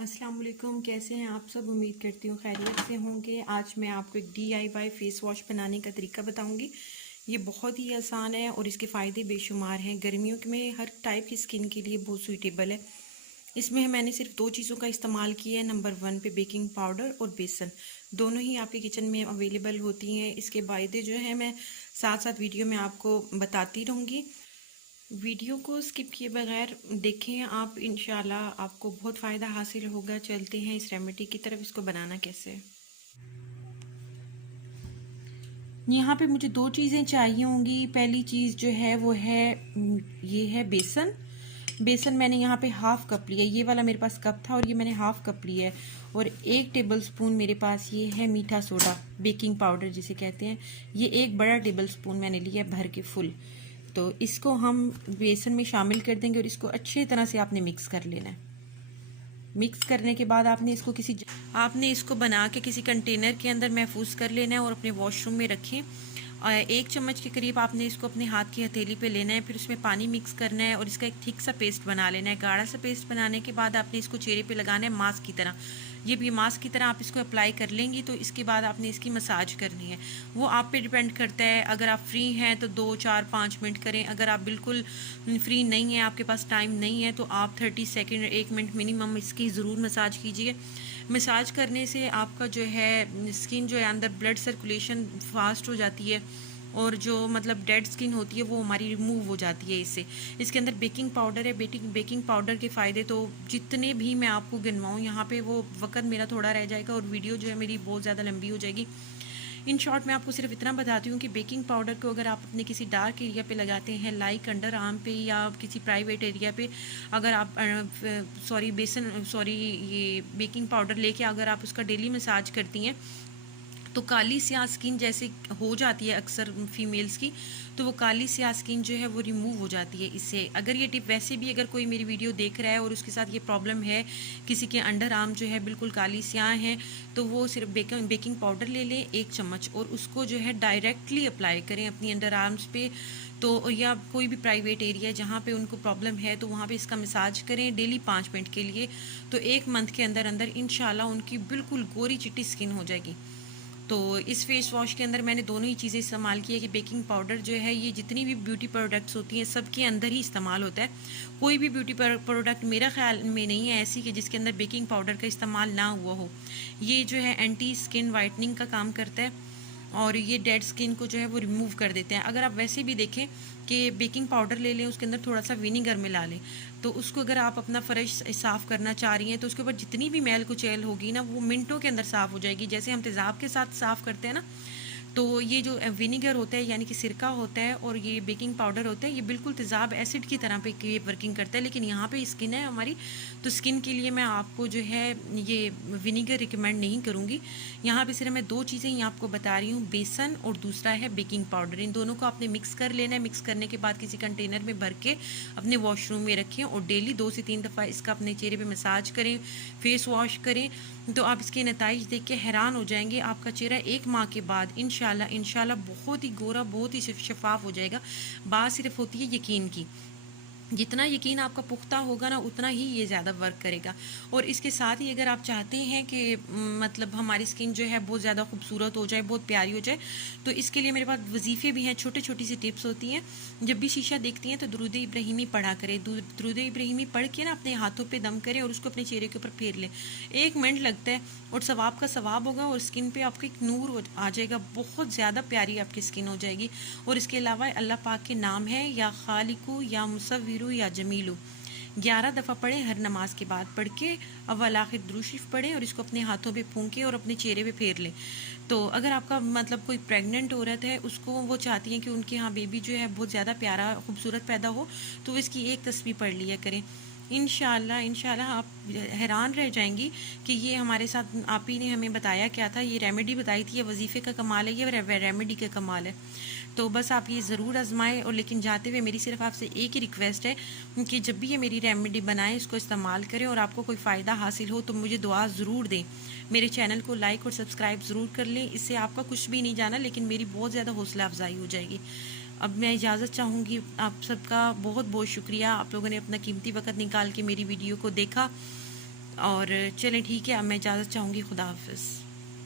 अस्सलाम वालेकुम। कैसे हैं आप सब? उम्मीद करती हूँ खैरियत से होंगे। आज मैं आपको एक DIY फेस वॉश बनाने का तरीका बताऊंगी। ये बहुत ही आसान है और इसके फ़ायदे बेशुमार हैं। गर्मियों में हर टाइप की स्किन के लिए बहुत सूटेबल है। इसमें मैंने सिर्फ दो चीज़ों का इस्तेमाल किया है। नंबर 1 पे बेकिंग पाउडर और बेसन, दोनों ही आपके किचन में अवेलेबल होती हैं। इसके फ़ायदे जो है मैं साथ साथ वीडियो में आपको बताती रहूँगी। वीडियो को स्किप किए बगैर देखें आप, इंशाल्लाह आपको बहुत फ़ायदा हासिल होगा। चलते हैं इस रेमेडी की तरफ। इसको बनाना कैसे है। यहाँ पे मुझे दो चीज़ें चाहिए होंगी। पहली चीज़ जो है वो है ये है बेसन। बेसन मैंने यहाँ पे हाफ कप लिया। ये वाला मेरे पास कप था और ये मैंने हाफ कप लिया है। और 1 टेबल स्पून मेरे पास ये है मीठा सोडा, बेकिंग पाउडर जिसे कहते हैं। ये 1 बड़ा टेबल स्पून मैंने लिया है भर के फुल। तो इसको हम बेसन में शामिल कर देंगे और इसको अच्छी तरह से आपने मिक्स कर लेना है। मिक्स करने के बाद आपने इसको बना के किसी कंटेनर के अंदर महफूज कर लेना है और अपने वॉशरूम में रखें। 1 चम्मच के करीब आपने इसको अपने हाथ की हथेली पे लेना है, फिर उसमें पानी मिक्स करना है और इसका एक थिक सा पेस्ट बना लेना है। गाढ़ा सा पेस्ट बनाने के बाद आपने इसको चेहरे पे लगाना है मास्क की तरह। ये भी मास्क की तरह आप इसको अप्लाई कर लेंगी तो इसके बाद आपने इसकी मसाज करनी है। वो आप पे डिपेंड करता है। अगर आप फ्री हैं तो 2, 4, 5 मिनट करें। अगर आप बिल्कुल फ्री नहीं है, आपके पास टाइम नहीं है, तो आप 30 सेकेंड 1 मिनट मिनिमम इसकी ज़रूर मसाज कीजिए। मसाज करने से आपका जो है स्किन जो है अंदर ब्लड सर्कुलेशन फास्ट हो जाती है और जो मतलब डेड स्किन होती है वो हमारी रिमूव हो जाती है इससे। इसके अंदर बेकिंग पाउडर है। बेकिंग पाउडर के फ़ायदे तो जितने भी मैं आपको गिनवाऊँ यहाँ पे वो वक्त मेरा थोड़ा रह जाएगा और वीडियो जो है मेरी बहुत ज़्यादा लंबी हो जाएगी। इन शॉर्ट मैं आपको सिर्फ इतना बताती हूँ कि बेकिंग पाउडर को अगर आप अपने किसी डार्क एरिया पे लगाते हैं, लाइक अंडर आर्म पे या किसी प्राइवेट एरिया पे, अगर आप ये बेकिंग पाउडर लेके अगर आप उसका डेली मसाज करती हैं तो काली स्याह स्किन जैसे हो जाती है अक्सर फीमेल्स की, तो वो काली स्याह स्किन जो है वो रिमूव हो जाती है इससे। अगर ये टिप वैसे भी अगर कोई मेरी वीडियो देख रहा है और उसके साथ ये प्रॉब्लम है, किसी के अंडर आर्म जो है बिल्कुल काली स्याह है, तो वो सिर्फ बेकिंग पाउडर ले लें 1 चम्मच और उसको जो है डायरेक्टली अप्लाई करें अपनी अंडर आर्म्स पे। तो या कोई भी प्राइवेट एरिया जहाँ पे उनको प्रॉब्लम है तो वहाँ पे इसका मसाज करें डेली 5 मिनट के लिए। तो 1 मंथ के अंदर अंदर इंशाल्लाह उनकी बिल्कुल गोरी चिट्टी स्किन हो जाएगी। तो इस फेस वॉश के अंदर मैंने दोनों ही चीज़ें इस्तेमाल की है कि बेकिंग पाउडर जो है ये जितनी भी ब्यूटी प्रोडक्ट्स होती हैं सबके अंदर ही इस्तेमाल होता है। कोई भी ब्यूटी प्रोडक्ट मेरा ख्याल में नहीं है ऐसी कि जिसके अंदर बेकिंग पाउडर का इस्तेमाल ना हुआ हो। ये जो है एंटी स्किन वाइटनिंग का काम करता है और ये डेड स्किन को जो है वो रिमूव कर देते हैं। अगर आप वैसे भी देखें कि बेकिंग पाउडर ले लें, उसके अंदर थोड़ा सा विनीगर मिला लें, तो उसको अगर आप अपना फ़र्श साफ़ करना चाह रही हैं तो उसके ऊपर जितनी भी मैल कुचैल होगी ना वो मिनटों के अंदर साफ़ हो जाएगी। जैसे हम तेज़ाब के साथ साफ़ करते हैं ना, तो ये जो विनीगर होता है यानी कि सिरका होता है और ये बेकिंग पाउडर होता है, ये बिल्कुल तेज़ाब एसिड की तरह पे वर्किंग करता है। लेकिन यहाँ पे स्किन है हमारी, तो स्किन के लिए मैं आपको जो है ये विनीगर रिकमेंड नहीं करूँगी। यहाँ पे सिर्फ मैं 2 चीज़ें ही आपको बता रही हूँ, बेसन और दूसरा है बेकिंग पाउडर। इन दोनों को आपने मिक्स कर लेना है। मिक्स करने के बाद किसी कंटेनर में भर के अपने वॉशरूम में रखें और डेली 2 से 3 दफ़ा इसका अपने चेहरे पे मसाज करें, फेस वॉश करें। तो आप इसके नताइज देख के हैरान हो जाएंगे। आपका चेहरा 1 माह के बाद इंशाल्लाह बहुत ही गोरा, बहुत ही शफाफ हो जाएगा। बात सिर्फ होती है यकीन की। जितना यकीन आपका पुख्ता होगा ना उतना ही ये ज़्यादा वर्क करेगा। और इसके साथ ही अगर आप चाहते हैं कि मतलब हमारी स्किन जो है बहुत ज़्यादा खूबसूरत हो जाए, बहुत प्यारी हो जाए, तो इसके लिए मेरे पास वजीफ़े भी हैं, छोटी छोटी सी टिप्स होती हैं। जब भी शीशा देखती हैं तो दुरूद इब्राहिमी पढ़ा करें। दुरूद इब्राहिमी पढ़ के ना अपने हाथों पे दम करें और उसको अपने चेहरे के ऊपर फेर लें। 1 मिनट लगता है और सवाब का सवाब होगा और स्किन पे आपको एक नूर आ जाएगा, बहुत ज़्यादा प्यारी आपकी स्किन हो जाएगी। और इसके अलावा अल्लाह पाक के नाम है या खालिकू या मुसव्विरू या जमीलू, 11 दफ़ा पढ़ें हर नमाज के बाद। पढ़ के अव्वल आखिर दुरूद शरीफ पढ़ें और इसको अपने हाथों पे फूंकें और अपने चेहरे पे फेर लें। तो अगर आपका मतलब कोई प्रेग्नेंट औरत है, उसको वो चाहती हैं कि उनके यहाँ बेबी जो है बहुत ज़्यादा प्यारा खूबसूरत पैदा हो, तो इसकी एक तस्बीह पढ़ लिया करें। इंशाल्लाह आप हैरान रह जाएंगी कि ये हमारे साथ आप ही ने हमें बताया क्या था। ये रेमेडी बताई थी, ये वजीफ़े का कमाल है, ये रेमेडी का कमाल है। तो बस आप ये ज़रूर आजमाएं। और लेकिन जाते हुए मेरी सिर्फ आपसे एक ही रिक्वेस्ट है कि जब भी ये मेरी रेमेडी बनाएं इसको इस्तेमाल करें और आपको कोई फ़ायदा हासिल हो तो मुझे दुआ ज़रूर दें। मेरे चैनल को लाइक और सब्सक्राइब ज़रूर कर लें। इससे आपका कुछ भी नहीं जाना लेकिन मेरी बहुत ज़्यादा हौसला अफजाई हो जाएगी। अब मैं इजाज़त चाहूँगी। आप सबका बहुत बहुत शुक्रिया, आप लोगों ने अपना कीमती वक्त निकाल के मेरी वीडियो को देखा। और चलें ठीक है, अब मैं इजाज़त चाहूँगी। खुदा हाफ़िज़।